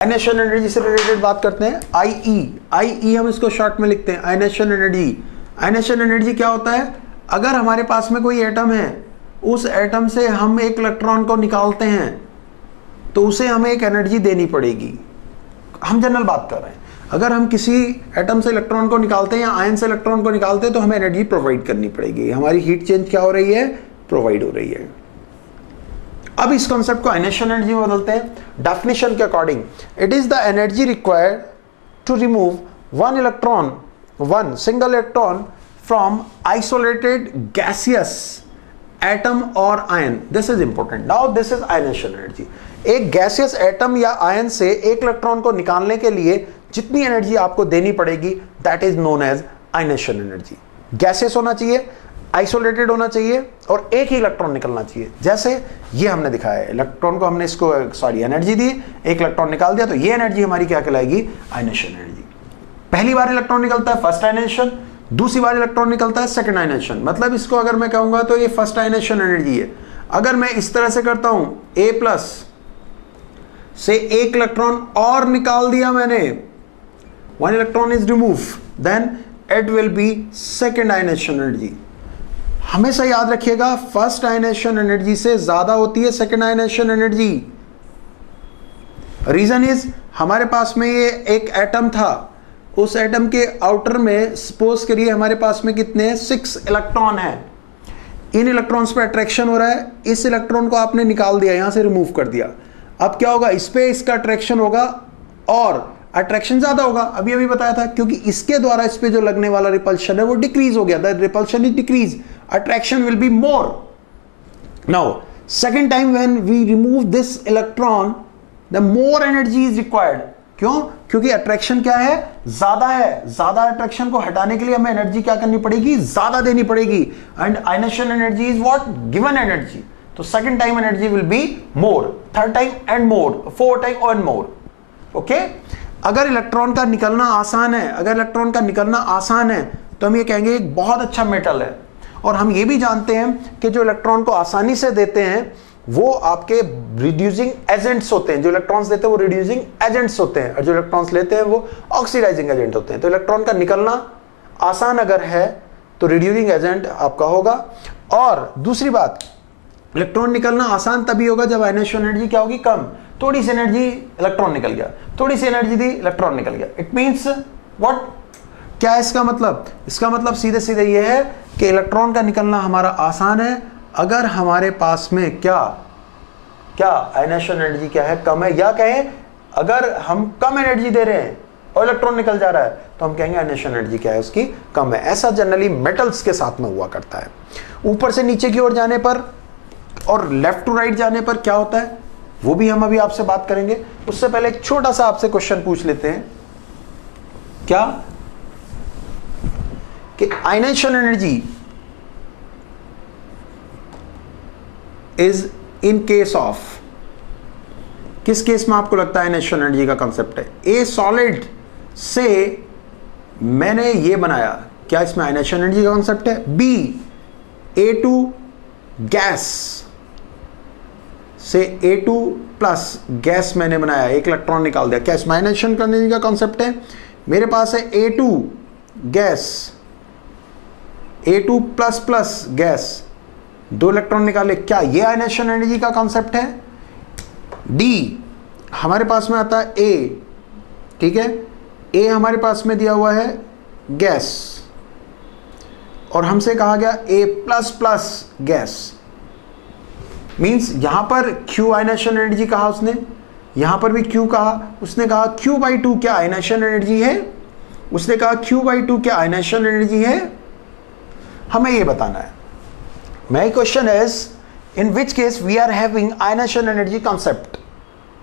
Ionisation energy से related बात करते हैं। आई हम इसको शॉर्ट में लिखते हैं आयनेशन एनर्जी। आयनेशन एनर्जी क्या होता है? अगर हमारे पास में कोई एटम है, उस एटम से हम एक इलेक्ट्रॉन को निकालते हैं तो उसे हमें एक एनर्जी देनी पड़ेगी। हम जनरल बात कर रहे हैं, अगर हम किसी एटम से इलेक्ट्रॉन को निकालते हैं या आयन से इलेक्ट्रॉन को निकालते हैं तो हमें एनर्जी प्रोवाइड करनी पड़ेगी। हमारी हीट चेंज क्या हो रही है? प्रोवाइड हो रही है। अब इस कॉन्सेप्ट को आयनेशन एनर्जी में बदलते हैं। डेफिनेशन के according, it is the energy required to remove one single electron from isolated gaseous atom और ion. This is important. Now this is ionisation energy. एक गैसियस एटम या आयन से एक इलेक्ट्रॉन को निकालने के लिए जितनी एनर्जी आपको देनी पड़ेगी, that is known as ionisation energy. Gaseous होना चाहिए, आइसोलेटेड होना चाहिए और एक ही इलेक्ट्रॉन निकलना चाहिए। जैसे ये हमने दिखाया है, इलेक्ट्रॉन को हमने इसको एनर्जी दी, एक इलेक्ट्रॉन निकाल दिया, तो ये एनर्जी हमारी क्या कहलाएगी? Ionisation energy. पहली बार इलेक्ट्रॉन निकलता है फर्स्ट आयनेशन, दूसरी बार इलेक्ट्रॉन निकलता है सेकंड आयनेशन। मतलब इसको अगर मैं कहूंगा तो ये फर्स्ट आयनेशन एनर्जी है। अगर मैं इस तरह से करता हूं, A+ से एक इलेक्ट्रॉन और निकाल दिया मैंने, one electron is remove, then it will be second ionisation energy. हमेशा याद रखिएगा, फर्स्ट आयनेशन एनर्जी से ज्यादा होती है second ionisation energy. Reason is, हमारे पास में ये एक एटम था, उस एटम के आउटर में सपोज करिए हमारे पास में कितने 6 इलेक्ट्रॉन है। इन इलेक्ट्रॉन्स पे अट्रैक्शन हो रहा है, इस इलेक्ट्रॉन को आपने निकाल दिया, यहां से रिमूव कर दिया। अब क्या होगा? इस पे इसका अट्रैक्शन होगा और अट्रैक्शन ज्यादा होगा। अभी बताया था, क्योंकि इसके द्वारा इस पे जो लगने वाला रिपल्शन है वो डिक्रीज हो गया। The repulsion is decrease, attraction will be more. Now second time when we remove this electron, the more energy is required. क्यों? क्योंकि attraction क्या है? ज्यादा है। ज्यादा attraction को हटाने के लिए हमें एनर्जी क्या करनी पड़ेगी? ज्यादा देनी पड़ेगी। and ionisation energy is what? given energy. तो second time energy will be more, third time and more, fourth time and more. okay? अगर इलेक्ट्रॉन का निकलना आसान है, तो हम ये कहेंगे एक बहुत अच्छा मेटल है। और हम ये भी जानते हैं कि जो इलेक्ट्रॉन को आसानी से देते हैं वो आपके रिड्यूसिंग एजेंट्स होते हैं। जो इलेक्ट्रॉन्स देते हैं वो रिड्यूसिंग एजेंट्स होते हैं और जो इलेक्ट्रॉन्स लेते हैं वो ऑक्सीडाइजिंग एजेंट होते हैं। तो इलेक्ट्रॉन का निकलना आसान अगर है तो रिड्यूसिंग एजेंट आपका होगा। और दूसरी बात, इलेक्ट्रॉन निकलना आसान तभी होगा जब आयनेशन एनर्जी क्या होगी? कम। थोड़ी सी एनर्जी, इलेक्ट्रॉन निकल गया, थोड़ी सी एनर्जी दी, इलेक्ट्रॉन निकल गया। It means what? क्या है इसका मतलब? इसका मतलब सीधे सीधे ये है कि इलेक्ट्रॉन का निकलना हमारा आसान है अगर हमारे पास में क्या आयनेशन एनर्जी क्या है? कम है। या कहें अगर हम कम एनर्जी दे रहे हैं और इलेक्ट्रॉन निकल जा रहा है तो हम कहेंगे आयनेशन एनर्जी क्या है? उसकी कम है। ऐसा जनरली मेटल्स के साथ में हुआ करता है। ऊपर से नीचे की ओर जाने पर और लेफ्ट टू राइट जाने पर क्या होता है वो भी हम अभी आपसे बात करेंगे। उससे पहले एक छोटा सा आपसे क्वेश्चन पूछ लेते हैं, क्या कि ionisation energy is in case of, किस केस में आपको लगता है आयनेशन एनर्जी का कंसेप्ट है? ए सॉलिड से मैंने ये बनाया, क्या इसमें आयनेशन एनर्जी का कंसेप्ट है? बी A2 गैस से A2+ गैस मैंने बनाया, एक इलेक्ट्रॉन निकाल दिया, क्या इसमें आयनेशन एनर्जी का कंसेप्ट है? मेरे पास है A2 gas, A2++ gas, 2 electron निकाले, क्या ये आयनेशन एनर्जी का कॉन्सेप्ट है? डी हमारे पास में आता है A, ठीक है, A हमारे पास में दिया हुआ है गैस और हमसे कहा गया A++ गैस। मींस यहां पर Q आयनेशन एनर्जी कहा उसने, यहां पर भी Q कहा। उसने कहा Q/2 क्या आयनेशन एनर्जी है? उसने कहा Q/2 क्या आयनेशन एनर्जी है? हमें ये बताना है। My question is, in which case we are having ionisation energy concept.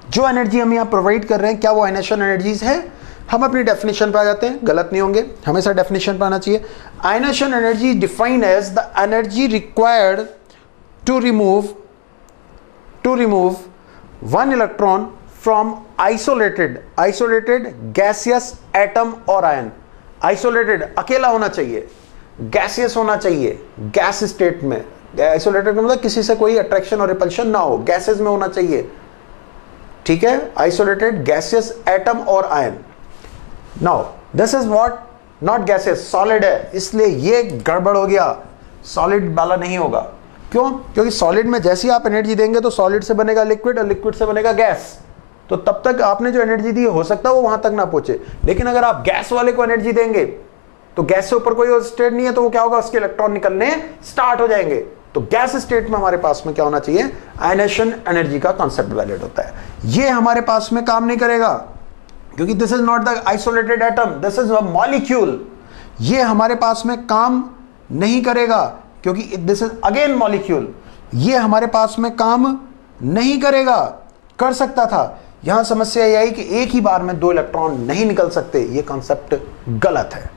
जो एनर्जी हम यहां प्रोवाइड कर रहे हैं क्या वो आयनेशन एनर्जीज है? हम अपनी डेफिनेशन पे आ जाते हैं, गलत नहीं होंगे, हमेशा डेफिनेशन पे आना चाहिए। Ionisation energy defined as the energy required to remove one electron from isolated gaseous atom और आयन। आइसोलेटेड अकेला होना चाहिए, गैसियस होना चाहिए, गैस स्टेट में। आइसोलेटेड मतलब किसी से कोई अट्रैक्शन और रिपल्शन ना हो, गैसेस में होना चाहिए। ठीक है, आइसोलेटेड गैसियस एटम और ion. Now this is what, not gaseous, solid है, इसलिए ये गड़बड़ हो गया, सॉलिड वाला नहीं होगा। क्यों? क्योंकि सॉलिड में जैसी आप एनर्जी देंगे तो सॉलिड से बनेगा लिक्विड और लिक्विड से बनेगा गैस, तो तब तक आपने जो एनर्जी दी हो सकता है वो वहां तक ना पहुंचे। लेकिन अगर आप गैस वाले को एनर्जी देंगे तो गैस से ऊपर कोई स्टेट नहीं है, तो वो क्या होगा, उसके इलेक्ट्रॉन निकलने स्टार्ट हो जाएंगे। तो गैस स्टेट में हमारे पास में क्या होना चाहिए, आयनेशन एनर्जी का कॉन्सेप्ट वैलिड होता है। ये हमारे पास में काम नहीं करेगा क्योंकि this is not the isolated atom, this is a molecule. ये हमारे पास में काम नहीं करेगा क्योंकि दिस इज अगेन मॉलिक्यूल। ये हमारे पास में काम नहीं करेगा, कर सकता था। यहां समस्या यह आई कि एक ही बार में 2 इलेक्ट्रॉन नहीं निकल सकते, ये कॉन्सेप्ट गलत है,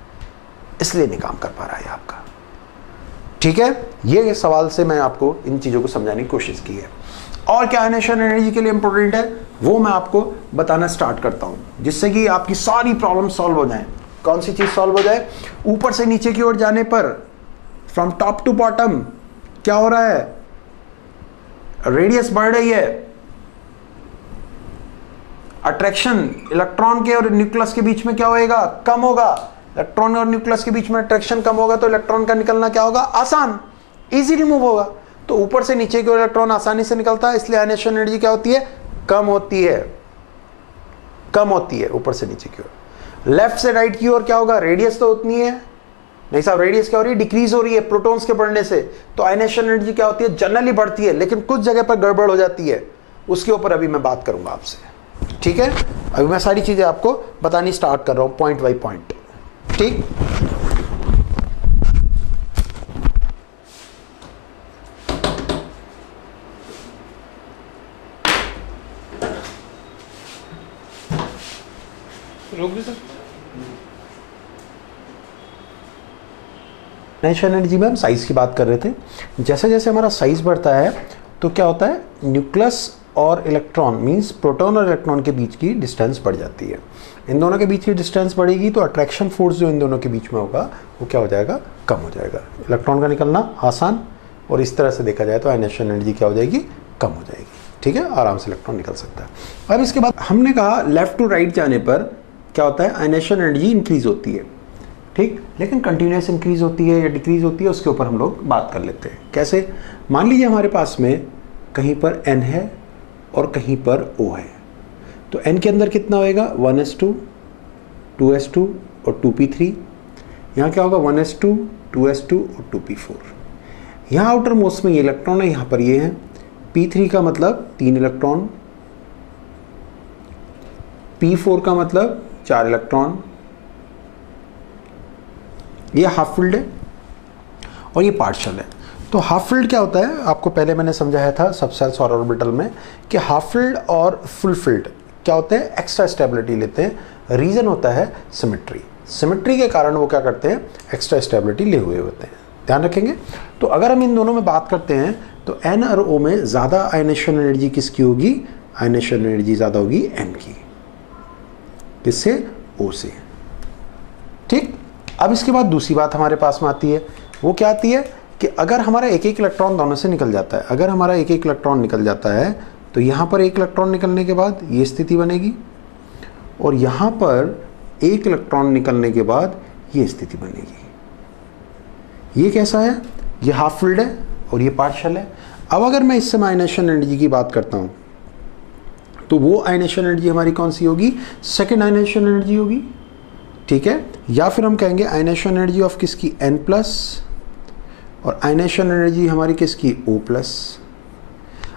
इसलिए नहीं काम कर पा रहा है आपका। ठीक है, ये सवाल से मैं आपको इन चीजों को समझाने की कोशिश की है। और क्या आयनेशन एनर्जी के लिए इंपॉर्टेंट है वो मैं आपको बताना स्टार्ट करता हूं, जिससे कि आपकी सारी प्रॉब्लम सॉल्व हो जाए। कौन सी चीज सॉल्व हो जाए? ऊपर से नीचे की ओर जाने पर फ्रॉम टॉप टू बॉटम क्या हो रहा है, रेडियस बढ़ रही है, अट्रैक्शन इलेक्ट्रॉन के और न्यूक्लियस के बीच में क्या होएगा, कम होगा। इलेक्ट्रॉन और न्यूक्लियस के बीच में अट्रैक्शन कम होगा तो इलेक्ट्रॉन का निकलना क्या होगा, आसान, इजीली मूव होगा। तो ऊपर से नीचे की ओर इलेक्ट्रॉन आसानी से निकलता है, इसलिए आयनेशन एनर्जी क्या होती है, कम होती है, कम होती है ऊपर से नीचे की ओर। लेफ्ट से राइट की ओर क्या होगा, रेडियस तो उतनी है, नहीं साहब, रेडियस क्या हो रही है, डिक्रीज हो रही है प्रोटॉन्स के बढ़ने से। तो आयनेशन एनर्जी क्या होती है, जनरली बढ़ती है, लेकिन कुछ जगह पर गड़बड़ हो जाती है, उसके ऊपर अभी मैं बात करूंगा आपसे। ठीक है, अभी मैं सारी चीजें आपको बतानी स्टार्ट कर रहा हूं पॉइंट बाय पॉइंट। ठीक, रोक दे सर। आयनेशन एनर्जी में हम साइज की बात कर रहे थे। जैसे जैसे हमारा साइज बढ़ता है तो क्या होता है, न्यूक्लियस और इलेक्ट्रॉन मींस प्रोटॉन और इलेक्ट्रॉन के बीच की डिस्टेंस बढ़ जाती है। इन दोनों के बीच की डिस्टेंस बढ़ेगी तो अट्रैक्शन फोर्स जो इन दोनों के बीच में होगा वो क्या हो जाएगा, कम हो जाएगा। इलेक्ट्रॉन का निकलना आसान, और इस तरह से देखा जाए तो आयनेशन एनर्जी क्या हो जाएगी, कम हो जाएगी। ठीक है, आराम से इलेक्ट्रॉन निकल सकता है। अब इसके बाद हमने कहा लेफ्ट टू राइट जाने पर क्या होता है, आयनेशन एनर्जी इंक्रीज होती है। ठीक, लेकिन कंटिन्यूस इंक्रीज होती है या डिक्रीज होती है उसके ऊपर हम लोग बात कर लेते हैं। कैसे? मान लीजिए हमारे पास में कहीं पर n है और कहीं पर O है, तो n के अंदर कितना होएगा, 1s2, 2s2 और 2p3। यहाँ क्या होगा, 1s2, 2s2 और 2p4। यहाँ आउटर मोस्ट में ये इलेक्ट्रॉन है, यहाँ पर ये है। p3 का मतलब 3 इलेक्ट्रॉन, p4 का मतलब 4 इलेक्ट्रॉन। ये हाफ फील्ड है और ये पार्शियल है। तो हाफ फील्ड क्या होता है, आपको पहले मैंने समझाया था सबसेल्स और ऑर्बिटल में कि हाफ फील्ड और फुल फील्ड क्या होते हैं, एक्स्ट्रा स्टेबिलिटी लेते हैं। रीजन होता है सिमेट्री। सिमेट्री के कारण वो क्या करते हैं, एक्स्ट्रा स्टेबिलिटी ले हुए होते हैं, ध्यान रखेंगे। तो अगर हम इन दोनों में बात करते हैं तो एन और ओ में ज़्यादा आयनेशन एनर्जी किसकी होगी, आयनेशन एनर्जी ज़्यादा होगी एन की, किससे, ओ से। ठीक, अब इसके बाद दूसरी बात हमारे पास में आती है, वो क्या आती है कि अगर हमारा एक एक इलेक्ट्रॉन दोनों से निकल जाता है, अगर हमारा एक एक इलेक्ट्रॉन निकल जाता है तो यहाँ पर एक इलेक्ट्रॉन निकलने के बाद ये स्थिति बनेगी, और यहाँ पर एक इलेक्ट्रॉन निकलने के बाद ये स्थिति बनेगी। ये कैसा है, ये हाफ फील्ड है और ये पार्शियल है। अब अगर मैं इससे आयनेशन एनर्जी की बात करता हूँ तो वो आयनेशन एनर्जी हमारी कौन सी होगी, सेकेंड आयनेशन एनर्जी होगी। ठीक है, या फिर हम कहेंगे आयनेशन एनर्जी ऑफ किसकी, N प्लस, और आयनेशन एनर्जी हमारी किसकी, O प्लस।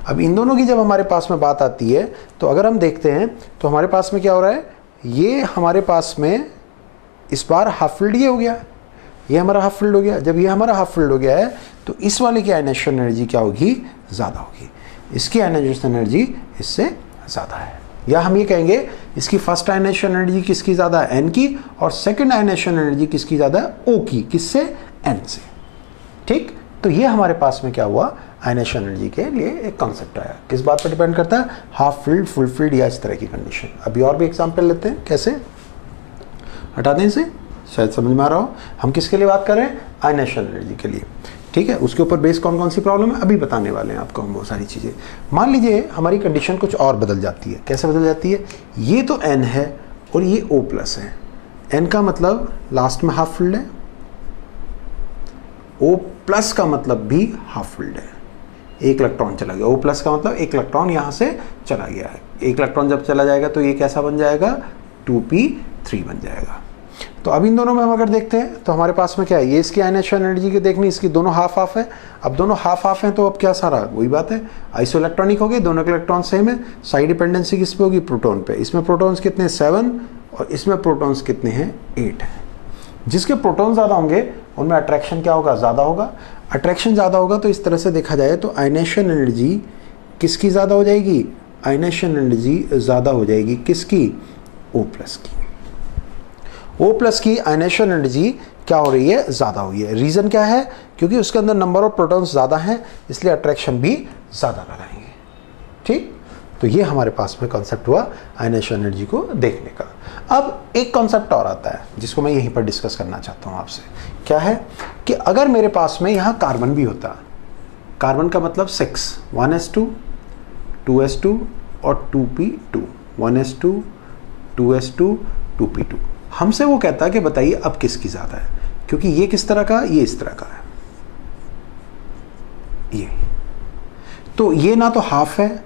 अब इन दोनों की जब हमारे पास में बात आती है तो अगर हम देखते हैं तो हमारे पास में क्या हो रहा है, ये हमारे पास में इस बार हाफ फील्ड ये हो गया, ये हमारा हाफ फील्ड हो गया। जब ये हमारा हाफ फील्ड हो गया है तो इस वाले की आयनेशन एनर्जी क्या होगी, ज़्यादा होगी। इसकी आयनेशन एनर्जी इससे ज़्यादा है। या हम ये कहेंगे इसकी फर्स्ट आयनेशन एनर्जी किसकी ज़्यादा है, एन की, और सेकंड आयनेशन एनर्जी किसकी ज़्यादा है, ओ की, किससे, एन से। ठीक, तो ये हमारे पास में क्या हुआ, आयनेशन एनर्जी के लिए एक कॉन्सेप्ट आया। किस बात पर डिपेंड करता है, हाफ फील्ड, फुल फील्ड या इस तरह की कंडीशन। अभी और भी एग्जाम्पल लेते हैं, कैसे, हटा दें इसे, शायद समझ में आ रहा हो। हम किसके लिए बात कर रहे हैं, आयनेशन एनर्जी के लिए। ठीक है, उसके ऊपर बेस कौन कौन सी प्रॉब्लम है अभी बताने वाले हैं आपको हम वो सारी चीज़ें। मान लीजिए हमारी कंडीशन कुछ और बदल जाती है। कैसे बदल जाती है? ये तो n है और ये O प्लस है। n का मतलब लास्ट में हाफ फिल्ड है, O प्लस का मतलब भी हाफ फिल्ड है। एक इलेक्ट्रॉन चला गया, O प्लस का मतलब एक इलेक्ट्रॉन यहाँ से चला गया है। एक इलेक्ट्रॉन जब चला जाएगा तो ये कैसा बन जाएगा? 2p3 बन जाएगा। तो अब इन दोनों में हम अगर देखते हैं तो हमारे पास में क्या है? ये इसकी आयनाइजेशन एनर्जी की देखनी, इसकी दोनों हाफ हाफ है। अब दोनों हाफ हाफ हैं तो अब क्या सारा वही बात है, आइसो इलेक्ट्रॉनिक हो गए, दोनों के इलेक्ट्रॉन सेम है। साइड डिपेंडेंसी किस पे होगी? प्रोटॉन पे। इसमें प्रोटॉन्स कितने? 7 और इसमें प्रोटॉन्स कितने हैं? 8 हैं। जिसके प्रोटॉन ज़्यादा होंगे उनमें अट्रैक्शन क्या होगा? ज़्यादा होगा। अट्रैक्शन ज़्यादा होगा तो इस तरह से देखा जाए तो आयनाइजेशन एनर्जी किसकी ज़्यादा हो जाएगी? आयनाइजेशन एनर्जी ज़्यादा हो जाएगी किसकी? O प्लस की। O प्लस की आयनाइजेशन एनर्जी क्या हो रही है? ज़्यादा हुई है। रीज़न क्या है? क्योंकि उसके अंदर नंबर ऑफ प्रोटॉन्स ज़्यादा हैं, इसलिए अट्रैक्शन भी ज़्यादा लगाएंगे। ठीक, तो ये हमारे पास में कॉन्सेप्ट हुआ आयनाइजेशन एनर्जी को देखने का। अब एक कॉन्सेप्ट और आता है जिसको मैं यहीं पर डिस्कस करना चाहता हूँ आपसे। क्या है कि अगर मेरे पास में यहाँ कार्बन भी होता, कार्बन का मतलब 6, 1s2 2s2 और 2p2, 1s2 2s2 2p2। हमसे वो कहता है कि बताइए अब किसकी ज़्यादा है, क्योंकि ये किस तरह का? ये इस तरह का है। ये तो ये ना तो हाफ है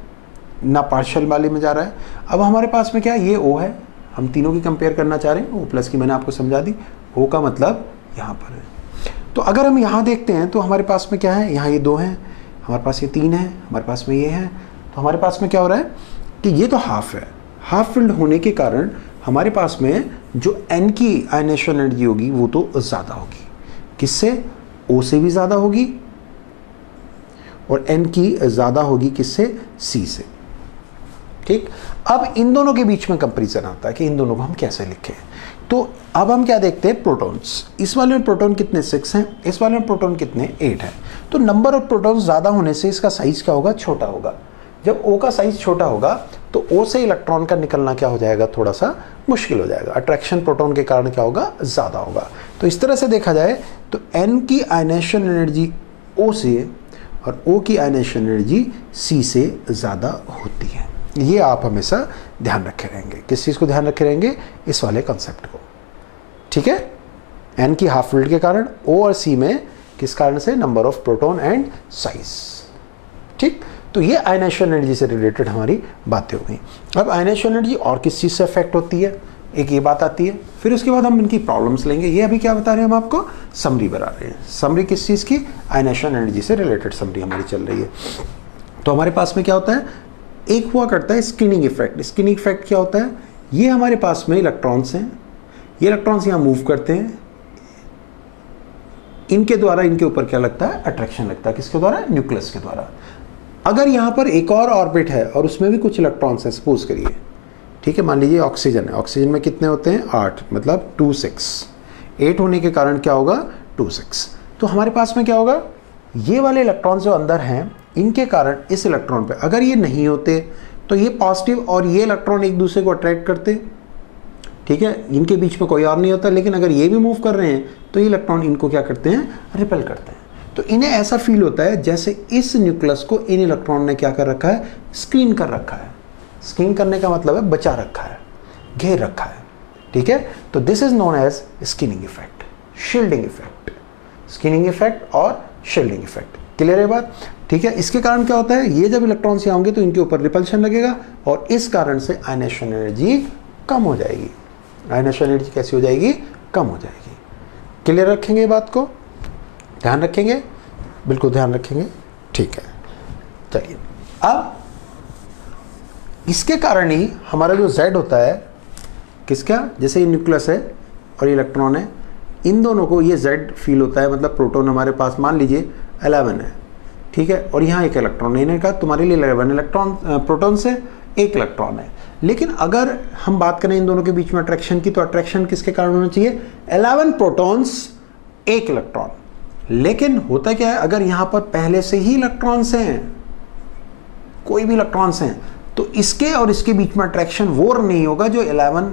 ना पार्शियल वाले में जा रहा है। अब हमारे पास में क्या है? ये O है, हम तीनों की कंपेयर करना चाह रहे हैं। O प्लस की मैंने आपको समझा दी, O का मतलब यहाँ पर है। तो अगर हम यहाँ देखते हैं तो हमारे पास में क्या है? यहाँ ये 2 हैं, हमारे पास ये 3 है, हमारे पास में ये है। तो हमारे पास में क्या हो रहा है कि ये तो हाफ है, हाफ फिल्ड होने के कारण हमारे पास में जो N की आयनाइजेशन एनर्जी होगी वो तो ज़्यादा होगी। किससे? O से भी ज़्यादा होगी, और N की ज़्यादा होगी किससे? C से। ठीक, अब इन दोनों के बीच में कंपैरिजन आता है कि इन दोनों को हम कैसे लिखें। तो अब हम क्या देखते हैं? प्रोटॉन्स। इस वाले में प्रोटॉन कितने? 6 हैं, इस वाले में प्रोटॉन कितने? 8 हैं। तो नंबर ऑफ प्रोटॉन्स ज़्यादा होने से इसका साइज क्या होगा? छोटा होगा। जब O का साइज छोटा होगा तो O से इलेक्ट्रॉन का निकलना क्या हो जाएगा? थोड़ा सा मुश्किल हो जाएगा। अट्रैक्शन प्रोटॉन के कारण क्या होगा? ज़्यादा होगा। तो इस तरह से देखा जाए तो N की आयनाइजेशन एनर्जी O से और O की आयनाइजेशन एनर्जी C से ज़्यादा होती है। ये आप हमेशा ध्यान रखे रहेंगे। किस चीज़ को ध्यान रखे रहेंगे? इस वाले कॉन्सेप्ट को। ठीक है, N की हाफ फिल्ड के कारण, O और C में किस कारण से? Number of proton and size. ठीक, तो ये आयनाइजेशन एनर्जी से रिलेटेड हमारी बातें हो गई। अब आयनाइजेशन एनर्जी और किस चीज़ से अफेक्ट होती है, एक ये बात आती है। फिर उसके बाद हम इनकी प्रॉब्लम्स लेंगे। ये अभी क्या बता रहे हैं? हम आपको समरी बता रहे हैं। समरी किस चीज़ की? आयनाइजेशन एनर्जी से रिलेटेड समरी हमारी चल रही है। तो हमारे पास में क्या होता है? एक हुआ करता है स्क्रीनिंग इफेक्ट। स्क्रीनिंग इफेक्ट क्या होता है? ये हमारे पास में इलेक्ट्रॉन्स हैं, ये इलेक्ट्रॉन्स यहाँ मूव करते हैं, इनके द्वारा इनके ऊपर क्या लगता है? अट्रैक्शन लगता है। किसके द्वारा? न्यूक्लियस के द्वारा। अगर यहाँ पर एक और ऑर्बिट है और उसमें भी कुछ इलेक्ट्रॉन्स हैं, सपोज करिए, ठीक है, मान लीजिए ऑक्सीजन है, ऑक्सीजन में कितने होते हैं? 8, मतलब 2 6, 8 होने के कारण क्या होगा? 2 6। तो हमारे पास में क्या होगा? ये वाले इलेक्ट्रॉन्स जो अंदर हैं इनके कारण इस इलेक्ट्रॉन पे अगर ये नहीं होते तो ये पॉजिटिव और ये इलेक्ट्रॉन एक दूसरे को अट्रैक्ट करते। ठीक है, इनके बीच में कोई और नहीं होता, लेकिन अगर ये भी मूव कर रहे हैं तो ये इलेक्ट्रॉन इनको क्या करते हैं? रिपेल करते हैं। तो इन्हें ऐसा फील होता है जैसे इस न्यूक्लियस को इन इलेक्ट्रॉन ने क्या कर रखा है? स्क्रीन कर रखा है। स्क्रीन करने का मतलब है बचा रखा है, घेर रखा है। ठीक है, तो this is known as screening effect, shielding effect. Screening effect और शील्डिंग इफेक्ट, क्लियर है बात? ठीक है, इसके कारण क्या होता है? ये जब इलेक्ट्रॉन्स यहाँ होंगे तो इनके ऊपर रिपल्शन लगेगा और इस कारण से आयनाइजेशन एनर्जी कम हो जाएगी। आयनाइजेशन एनर्जी कैसी हो जाएगी? कम हो जाएगी। क्लियर रखेंगे ये बात को? ध्यान रखेंगे? बिल्कुल ध्यान रखेंगे। ठीक है, चलिए अब इसके कारण ही हमारा जो Z होता है किसका? जैसे ये न्यूक्लियस है और ये इलेक्ट्रॉन है, इन दोनों को ये Z फील होता है। मतलब प्रोटॉन हमारे पास मान लीजिए 11 है, ठीक है, और यहाँ एक इलेक्ट्रॉन है। इन्हें कहा तुम्हारे लिए 11 इलेक्ट्रॉन प्रोटॉन से 1 इलेक्ट्रॉन है। लेकिन अगर हम बात करें इन दोनों के बीच में अट्रैक्शन की, तो अट्रैक्शन किसके कारण होना चाहिए? 11 प्रोटॉन्स 1 इलेक्ट्रॉन। लेकिन होता क्या है? अगर यहाँ पर पहले से ही इलेक्ट्रॉन्स हैं, कोई भी इलेक्ट्रॉन्स हैं, तो इसके और इसके बीच में अट्रैक्शन वो नहीं होगा जो 11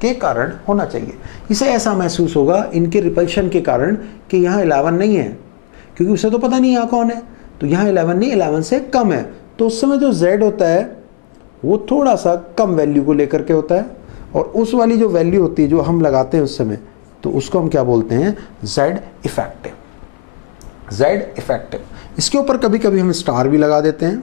के कारण होना चाहिए। इसे ऐसा महसूस होगा इनके रिपल्शन के कारण कि यहाँ 11 नहीं है, क्योंकि उसे तो पता नहीं यहाँ कौन है, तो यहाँ 11 नहीं 11 से कम है, तो उस समय जो z होता है वो थोड़ा सा कम वैल्यू को लेकर के होता है, और उस वाली जो वैल्यू होती है जो हम लगाते हैं उस समय, तो उसको हम क्या बोलते हैं, z इफेक्टिव। z इफेक्टिव, इसके ऊपर कभी कभी हम स्टार भी लगा देते हैं।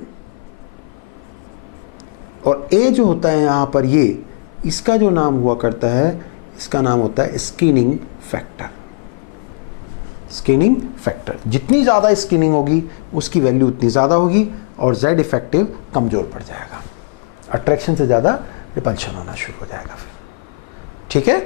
और a जो होता है यहाँ पर, ये इसका जो नाम हुआ करता है, इसका नाम होता है स्क्रीनिंग फैक्टर। स्क्रीनिंग फैक्टर, जितनी ज़्यादा स्क्रीनिंग होगी उसकी वैल्यू उतनी ज़्यादा होगी, और z इफेक्टिव कमज़ोर पड़ जाएगा, अट्रैक्शन से ज़्यादा रिपल्शन होना शुरू हो जाएगा फिर। ठीक है।